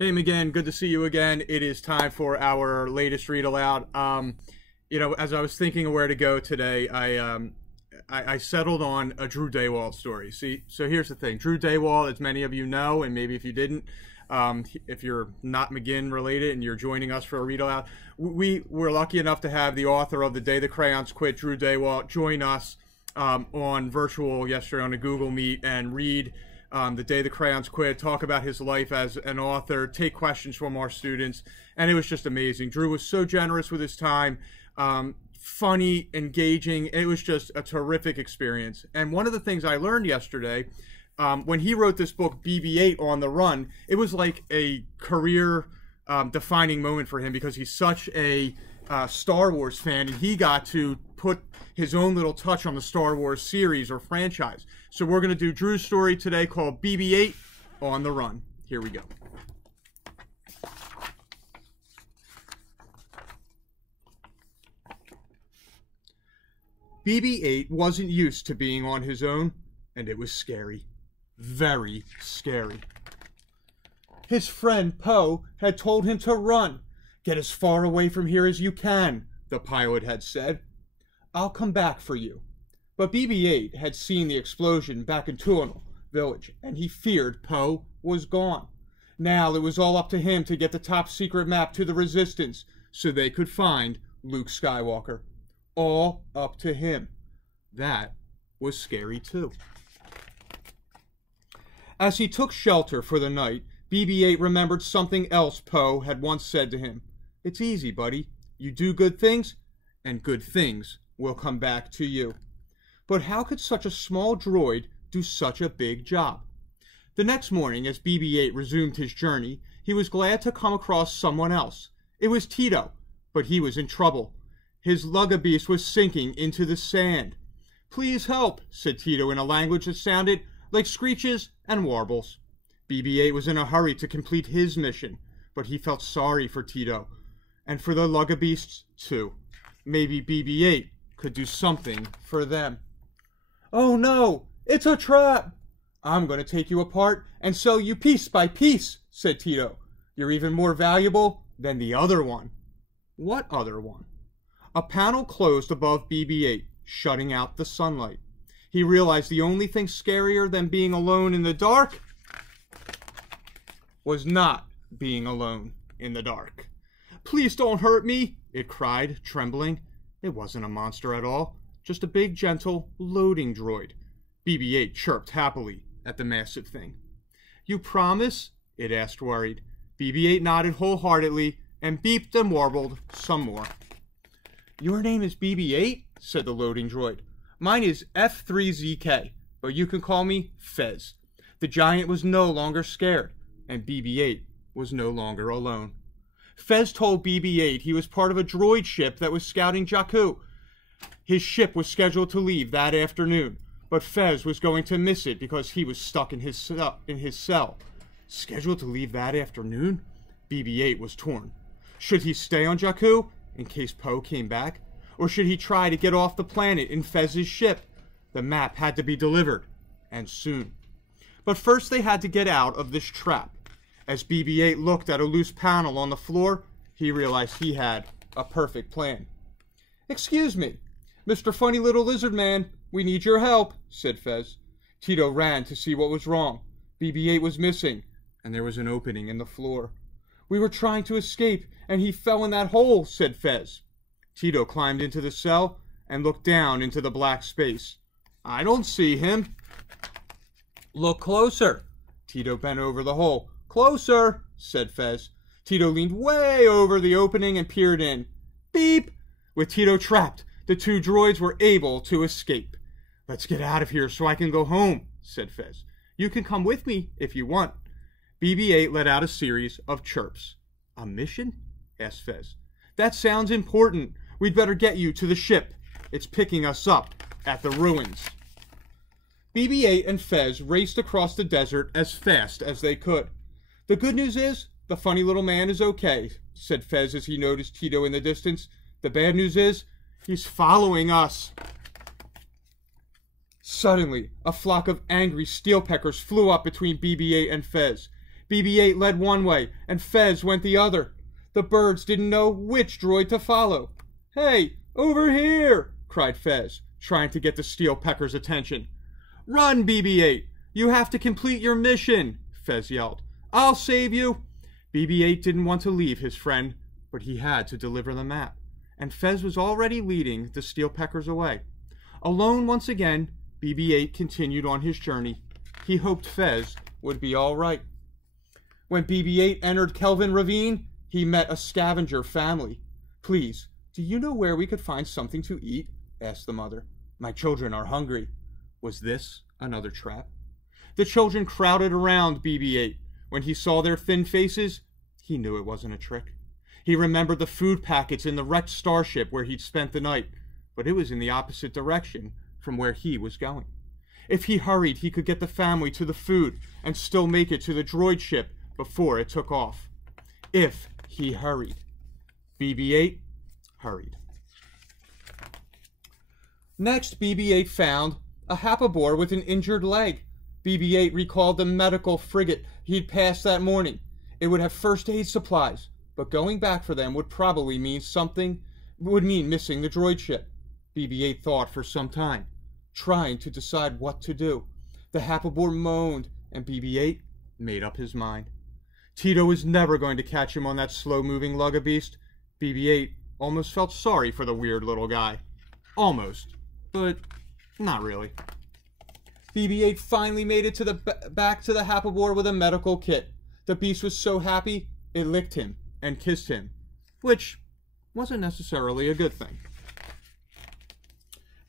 Hey, again, good to see you again. It is time for our latest read aloud. As I was thinking of where to go today, I settled on a Drew Daywalt story. See, so here's the thing. Drew Daywalt, as many of you know, and maybe if you didn't, if you're not McGinn related and you're joining us for a read aloud, we were lucky enough to have the author of The Day the Crayons Quit, Drew Daywalt, join us on virtual yesterday on a Google Meet and read The Day the Crayons Quit, talk about his life as an author, take questions from our students, and it was just amazing. Drew was so generous with his time, funny, engaging. It was just a terrific experience. And one of the things I learned yesterday, when he wrote this book, BB-8 on the Run, it was like a career defining moment for him because he's such a Star Wars fan, and he got to put his own little touch on the Star Wars series or franchise. So we're going to do Drew's story today called BB-8 on the Run. Here we go. BB-8 wasn't used to being on his own, and it was scary. Very scary. His friend Poe had told him to run. "Get as far away from here as you can," the pilot had said. "I'll come back for you." But BB-8 had seen the explosion back in Tunnel village, and he feared Poe was gone. Now it was all up to him to get the top secret map to the Resistance so they could find Luke Skywalker. All up to him. That was scary too. As he took shelter for the night, BB-8 remembered something else Poe had once said to him. "It's easy, buddy. You do good things, and good things will come back to you." But how could such a small droid do such a big job? The next morning, as BB-8 resumed his journey, he was glad to come across someone else. It was Tito, but he was in trouble. His lugabeast was sinking into the sand. "Please help," said Tito in a language that sounded like screeches and warbles. BB-8 was in a hurry to complete his mission, but he felt sorry for Tito, and for the lugabeasts too. Maybe BB-8 could do something for them. "Oh no, it's a trap!" "I'm going to take you apart and sell you piece by piece," said Tito. "You're even more valuable than the other one." "What other one?" A panel closed above BB-8, shutting out the sunlight. He realized the only thing scarier than being alone in the dark was not being alone in the dark. "Please don't hurt me," it cried, trembling. It wasn't a monster at all, just a big, gentle, loading droid. BB-8 chirped happily at the massive thing. "You promise?" it asked, worried. BB-8 nodded wholeheartedly and beeped and warbled some more. "Your name is BB-8?" said the loading droid. "Mine is F3ZK, but you can call me Fez." The giant was no longer scared, and BB-8 was no longer alone. Fez told BB-8 he was part of a droid ship that was scouting Jakku. His ship was scheduled to leave that afternoon, but Fez was going to miss it because he was stuck in his cell. Scheduled to leave that afternoon? BB-8 was torn. Should he stay on Jakku in case Poe came back? Or should he try to get off the planet in Fez's ship? The map had to be delivered, and soon. But first they had to get out of this trap. As BB-8 looked at a loose panel on the floor, he realized he had a perfect plan. "Excuse me, Mr. Funny Little Lizard Man, we need your help," said Fez. Tito ran to see what was wrong. BB-8 was missing, and there was an opening in the floor. "We were trying to escape, and he fell in that hole," said Fez. Tito climbed into the cell and looked down into the black space. "I don't see him." "Look closer." Tito bent over the hole. "Closer," said Fez. Tito leaned way over the opening and peered in. Beep! With Tito trapped, the two droids were able to escape. "Let's get out of here so I can go home," said Fez. "You can come with me if you want." BB-8 let out a series of chirps. "A mission?" asked Fez. "That sounds important. We'd better get you to the ship. It's picking us up at the ruins." BB-8 and Fez raced across the desert as fast as they could. "The good news is, the funny little man is okay," said Fez as he noticed Tito in the distance. "The bad news is, he's following us." Suddenly, a flock of angry steelpeckers flew up between BB-8 and Fez. BB-8 led one way, and Fez went the other. The birds didn't know which droid to follow. "Hey, over here!" cried Fez, trying to get the steel pecker's attention. "Run, BB-8! You have to complete your mission!" Fez yelled. "I'll save you!" BB-8 didn't want to leave his friend, but he had to deliver the map, and Fez was already leading the steel peckers away. Alone once again, BB-8 continued on his journey. He hoped Fez would be all right. When BB-8 entered Kelvin Ravine, he met a scavenger family. "Please, do you know where we could find something to eat?" asked the mother. "My children are hungry." Was this another trap? The children crowded around BB-8. When he saw their thin faces, he knew it wasn't a trick. He remembered the food packets in the wrecked starship where he'd spent the night, but it was in the opposite direction from where he was going. If he hurried, he could get the family to the food and still make it to the droid ship before it took off. If he hurried. BB-8 hurried. Next, BB-8 found a Hapabor with an injured leg. BB-8 recalled the medical frigate he'd passed that morning. It would have first aid supplies, but going back for them would probably mean missing the droid ship. BB-8 thought for some time, trying to decide what to do. The Hapabor moaned, and BB-8 made up his mind. Tito was never going to catch him on that slow-moving lug-a-beast. BB-8 almost felt sorry for the weird little guy. Almost, but not really. BB-8 finally made it to back to the Hapabor with a medical kit. The beast was so happy, it licked him and kissed him, which wasn't necessarily a good thing.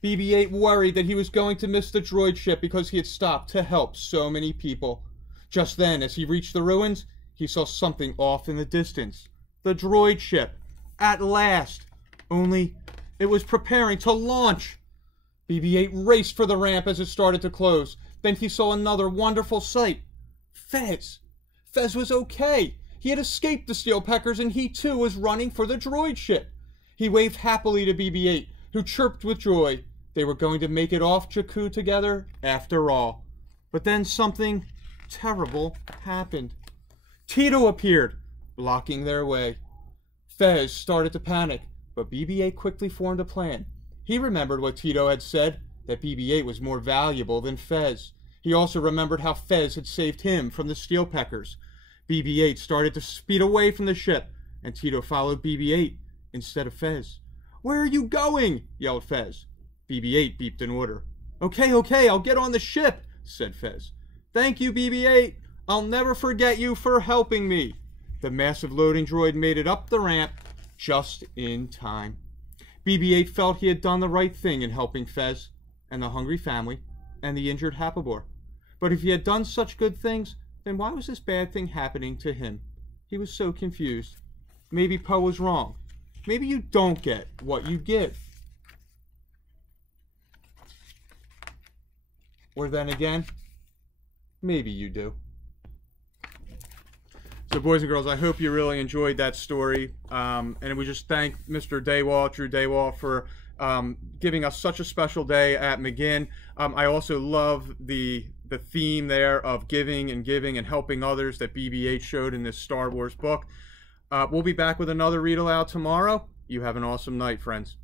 BB-8 worried that he was going to miss the droid ship because he had stopped to help so many people. Just then, as he reached the ruins, he saw something off in the distance. The droid ship. At last. Only it was preparing to launch. BB-8 raced for the ramp as it started to close. Then he saw another wonderful sight. Fez. Fez was okay. He had escaped the steel peckers and he too was running for the droid ship. He waved happily to BB-8, who chirped with joy. They were going to make it off Jakku together after all. But then something terrible happened. Tito appeared, blocking their way. Fez started to panic, but BB-8 quickly formed a plan. He remembered what Tito had said, that BB-8 was more valuable than Fez. He also remembered how Fez had saved him from the steel peckers. BB-8 started to speed away from the ship, and Tito followed BB-8 instead of Fez. "Where are you going?" yelled Fez. BB-8 beeped an order. Okay, I'll get on the ship," said Fez. "Thank you, BB-8. I'll never forget you for helping me." The massive loading droid made it up the ramp just in time. BB-8 felt he had done the right thing in helping Fez, and the hungry family, and the injured Hapabor. But if he had done such good things, then why was this bad thing happening to him? He was so confused. Maybe Poe was wrong. Maybe you don't get what you give. Or then again, maybe you do. So boys and girls, I hope you really enjoyed that story. And we just thank Mr. Daywall, Drew Daywall, for giving us such a special day at McGinn. I also love the theme there of giving and helping others that BB-8 showed in this Star Wars book. We'll be back with another read aloud tomorrow. You have an awesome night, friends.